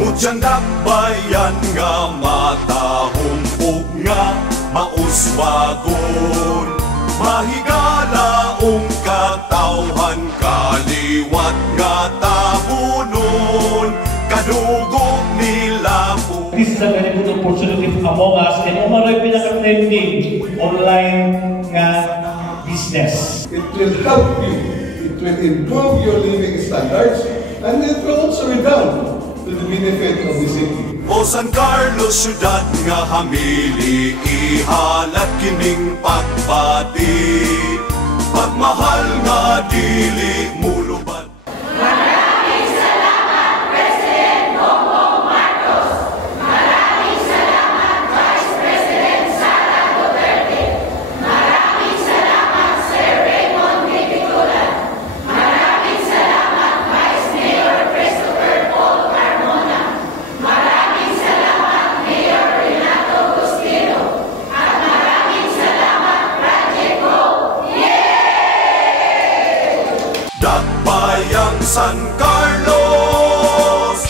Mudyang dakbayan nga matahumpog nga mauswagon, mahigalaong katawhan kaliwat nga tabunon, kadugo nila po. This is a very good opportunity among us and umaroy pinaka-trending online nga business. It will help you, it will improve your living standards, and it will also redound to the benefit of the city. O San Carlos, syudad nga hamili, ihalat kining pagpati, pagmahal nga dili mulubad. Maraming salamat, President Bongbong Marcos. Maraming salamat, Vice President Sara Duterte. Maraming salamat, Sir Raymond Bibigulan. Maraming salamat, Vice Mayor Christopher Paul Carmona. Maraming salamat, Mayor Renato Agustino. At maraming salamat, Project Go! Dakbayang San Carlos,